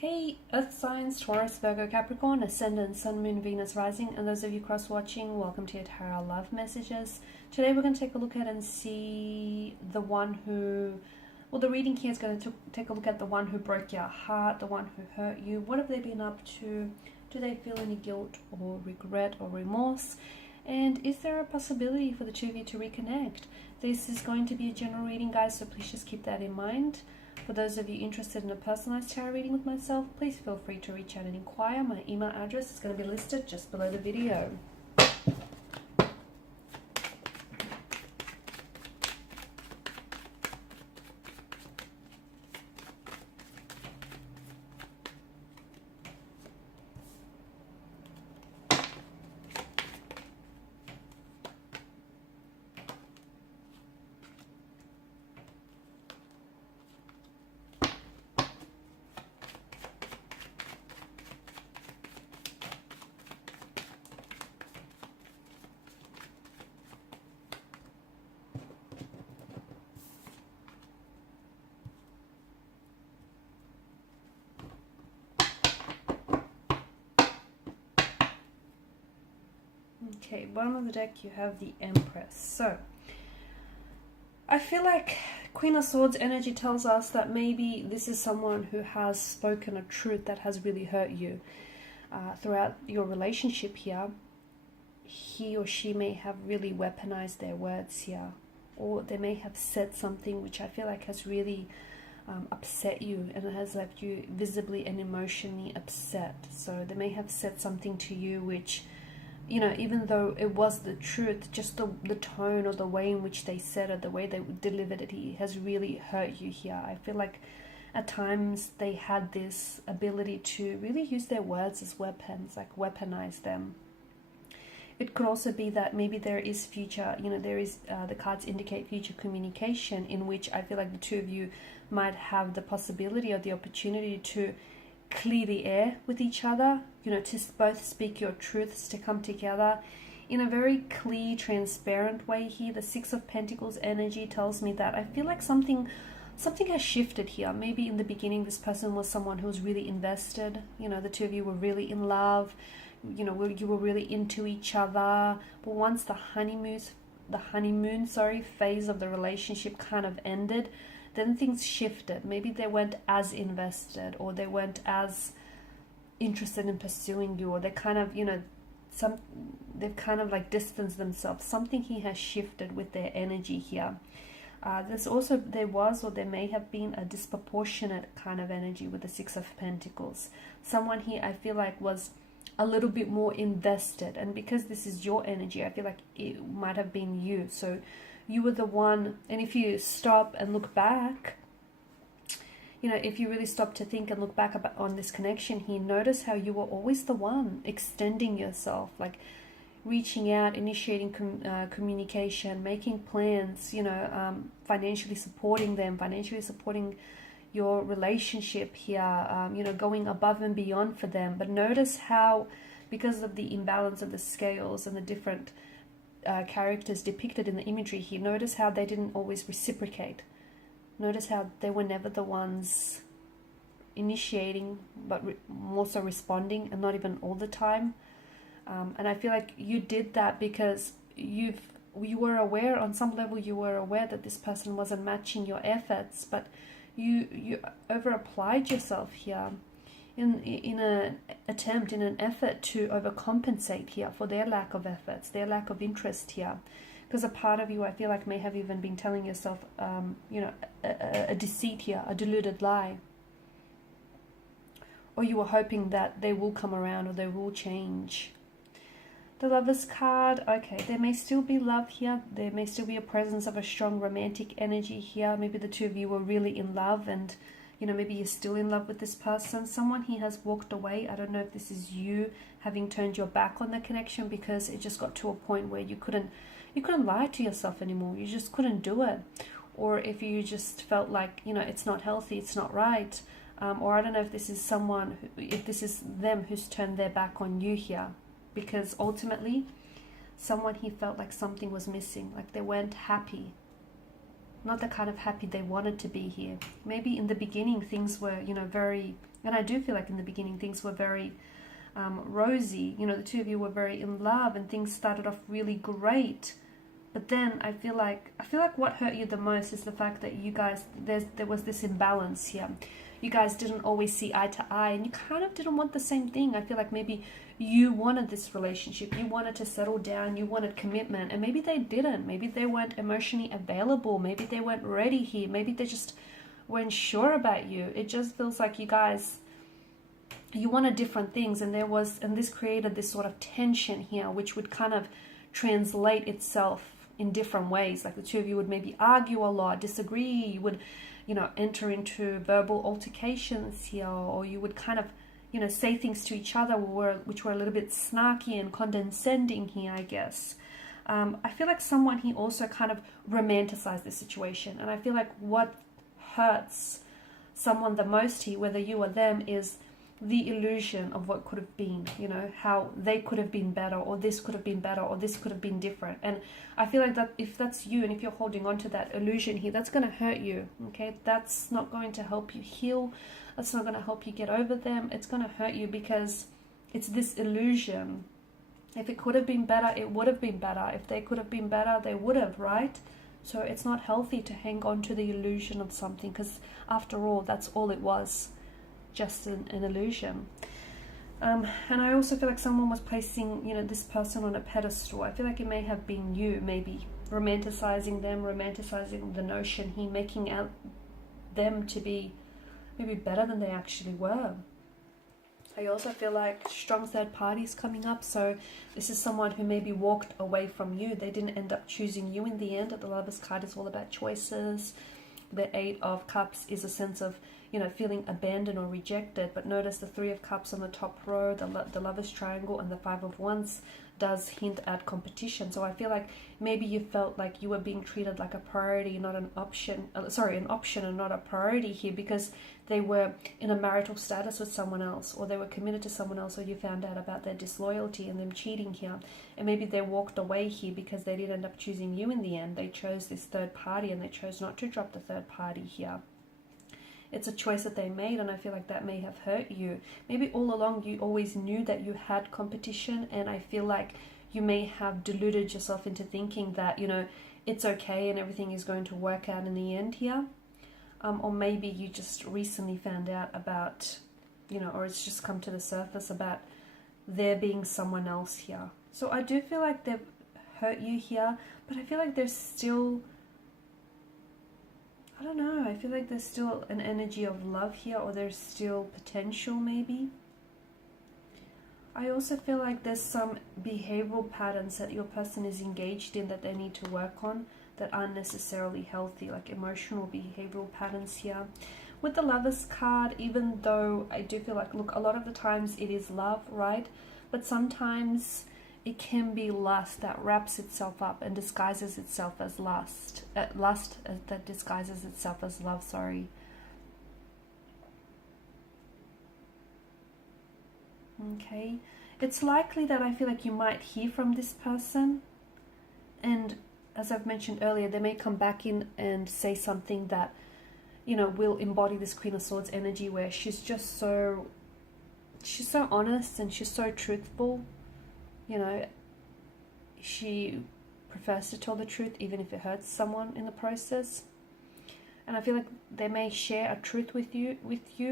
Hey, Earth signs, Taurus, Virgo, Capricorn, Ascendant, Sun, Moon, Venus, Rising, and those of you cross-watching, welcome to your Tarot Love Messages. Today we're going to take a look at and see the one who, well, the reading here is going to take a look at the one who broke your heart, the one who hurt you. What have they been up to? Do they feel any guilt or regret or remorse? And is there a possibility for the two of you to reconnect? This is going to be a general reading, guys, so please just keep that in mind. For those of you interested in a personalized tarot reading with myself, please feel free to reach out and inquire. My email address is going to be listed just below the video. Okay, bottom of the deck you have the Empress. So, I feel like Queen of Swords energy tells us that maybe this is someone who has spoken a truth that has really hurt you. Throughout your relationship here, he or she may have really weaponized their words here. Or they may have said something which I feel like has really upset you, and it has left you visibly and emotionally upset. So they may have said something to you which, you know, even though it was the truth, just the tone or the way in which they said it, the way they delivered it, has really hurt you here. I feel like at times they had this ability to really use their words as weapons, like weaponize them. It could also be that maybe there is future, you know, there is, the cards indicate future communication in which I feel like the two of you might have the possibility or the opportunity to clear the air with each other, you know, to both speak your truths, to come together in a very clear, transparent way here. The Six of Pentacles energy tells me that I feel like something has shifted here. Maybe in the beginning this person was someone who was really invested, you know, the two of you were really in love, you know, you were really into each other. But once the honeymoon phase of the relationship kind of ended, then things shifted. Maybe they weren't as invested, or they weren't as interested in pursuing you, or they kind of, you know, they've kind of like distanced themselves. Something here has shifted with their energy here. There may have been a disproportionate kind of energy with the Six of Pentacles. Someone here I feel like was a little bit more invested, and because this is your energy, I feel like it might have been you. So you were the one, and if you stop and look back, you know, if you really stop to think and look back on this connection here, notice how you were always the one extending yourself, like reaching out, initiating communication, making plans, you know, financially supporting them, financially supporting your relationship here, you know, going above and beyond for them. But notice how, because of the imbalance of the scales and the different characters depicted in the imagery here, notice how they didn't always reciprocate. Notice how they were never the ones initiating, but more so responding, and not even all the time. And I feel like you did that because you were aware, on some level you were aware that this person wasn't matching your efforts, but you over applied yourself here in an effort to overcompensate here for their lack of efforts, their lack of interest here. Because a part of you, I feel like, may have even been telling yourself, you know, a deceit here, a deluded lie. Or you were hoping that they will come around, or they will change. The Lovers card, okay, there may still be love here. There may still be a presence of a strong romantic energy here. Maybe the two of you were really in love, and, you know, maybe you're still in love with this person. Someone here has walked away. I don't know if this is you having turned your back on the connection because it just got to a point where you couldn't lie to yourself anymore. You just couldn't do it. Or if you just felt like, you know, it's not healthy, it's not right. Or I don't know if this is if this is them who's turned their back on you here. Because ultimately, someone here felt like something was missing, like they weren't happy. not the kind of happy they wanted to be here. Maybe in the beginning things were, you know, very, and I do feel like in the beginning things were very rosy. You know, the two of you were very in love and things started off really great. But then I feel like what hurt you the most is the fact that you guys, there was this imbalance here. You guys didn't always see eye to eye, and you kind of didn't want the same thing. I feel like maybe you wanted this relationship, you wanted to settle down, you wanted commitment, and maybe they didn't. Maybe they weren't emotionally available, maybe they weren't ready here, maybe they just weren't sure about you. It just feels like you guys, you wanted different things, and this created this sort of tension here, which would kind of translate itself in different ways. Like the two of you would maybe argue a lot, disagree, you would, you know, enter into verbal altercations here, or you would kind of, you know, say things to each other which were a little bit snarky and condescending here, I guess. I feel like someone here also kind of romanticized the situation, and I feel like what hurts someone the most here, whether you or them, is the illusion of what could have been, you know, how they could have been better, or this could have been better, or this could have been different. And I feel like that if that's you, and if you're holding on to that illusion here, that's going to hurt you, okay? That's not going to help you heal. That's not going to help you get over them. It's going to hurt you because it's this illusion. If it could have been better, it would have been better. If they could have been better, they would have, right? So it's not healthy to hang on to the illusion of something, because after all, that's all it was. Just an illusion. And I also feel like someone was placing, you know, this person on a pedestal. I feel like it may have been you, maybe romanticizing them, romanticizing the notion here, making out them to be maybe better than they actually were. I also feel like strong third parties coming up. So this is someone who maybe walked away from you. They didn't end up choosing you in the end. The Lover's card is all about choices. The Eight of Cups is a sense of, you know, feeling abandoned or rejected. But notice the Three of Cups on the top row, the Lover's Triangle, and the Five of Wands does hint at competition. So I feel like maybe you felt like you were being treated like a priority, not an option. An option and not a priority here, because they were in a marital status with someone else, or they were committed to someone else, or you found out about their disloyalty and them cheating here. And maybe they walked away here because they didn't end up choosing you in the end. They chose this third party, and they chose not to drop the third party here. It's a choice that they made, and I feel like that may have hurt you. Maybe all along you always knew that you had competition, and I feel like you may have deluded yourself into thinking that, you know, it's okay and everything is going to work out in the end here. Or maybe you just recently found out about, you know, or it's just come to the surface about there being someone else here. So I do feel like they've hurt you here, but I feel like there's still, I don't know, I feel like there's still an energy of love here, or there's still potential maybe. I also feel like there's some behavioral patterns that your person is engaged in that they need to work on that aren't necessarily healthy, like emotional behavioral patterns here. With the Lover's card, even though I do feel like, look, a lot of the times it is love, right? But sometimes it can be lust that wraps itself up and disguises itself as lust. Lust that disguises itself as love, sorry. Okay. It's likely that I feel like you might hear from this person, and as I've mentioned earlier, they may come back in and say something that, you know, will embody this Queen of Swords energy, where she's so honest and she's so truthful. You know, she prefers to tell the truth even if it hurts someone in the process. And I feel like they may share a truth with you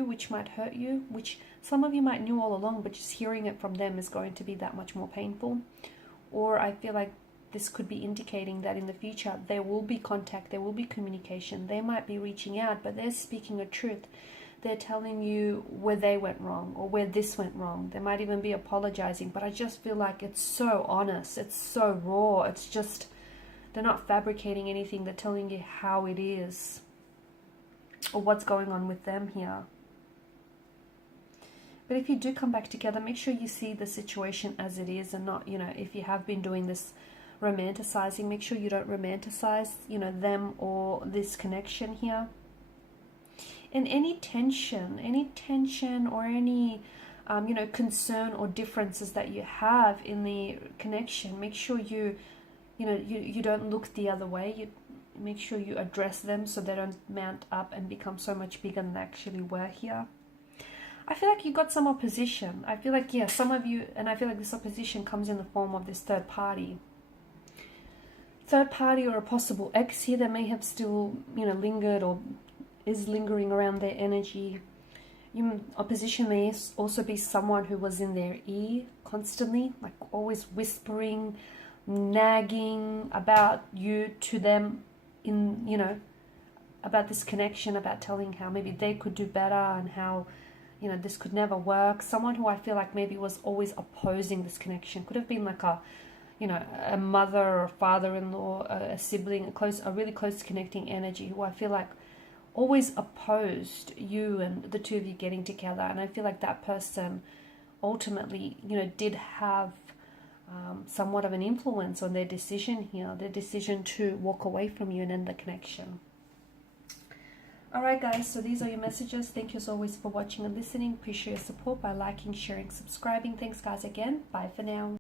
which might hurt you, which some of you might knew all along, but just hearing it from them is going to be that much more painful. Or I feel like this could be indicating that in the future there will be contact, there will be communication. They might be reaching out, but they're speaking a truth. They're telling you where they went wrong or where this went wrong. They might even be apologizing, but I just feel like it's so honest, it's so raw. It's just, they're not fabricating anything. They're telling you how it is or what's going on with them here. But if you do come back together, make sure you see the situation as it is, and not, you know, if you have been doing this romanticizing, make sure you don't romanticize, you know, them or this connection here. And any tension or any you know, concern or differences that you have in the connection, make sure you don't look the other way. make sure you address them so they don't mount up and become so much bigger than they actually were here. I feel like you got some opposition. I feel like, yeah, some of you, and I feel like this opposition comes in the form of this third party. Third party or a possible ex here that may have still, you know, lingered or is lingering around their energy. Opposition may also be someone who was in their ear constantly, like always whispering, nagging about you to them, in, you know, about this connection, about telling how maybe they could do better and how, you know, this could never work. Someone who I feel like maybe was always opposing this connection. Could have been like a, you know, a mother or a father-in-law, a sibling, a really close connecting energy, who I feel like always opposed you and the two of you getting together. And I feel like that person ultimately, you know, did have somewhat of an influence on their decision here, their decision to walk away from you and end the connection. Alright guys, so these are your messages. Thank you as always for watching and listening. Appreciate your support by liking, sharing, subscribing. Thanks guys again. Bye for now.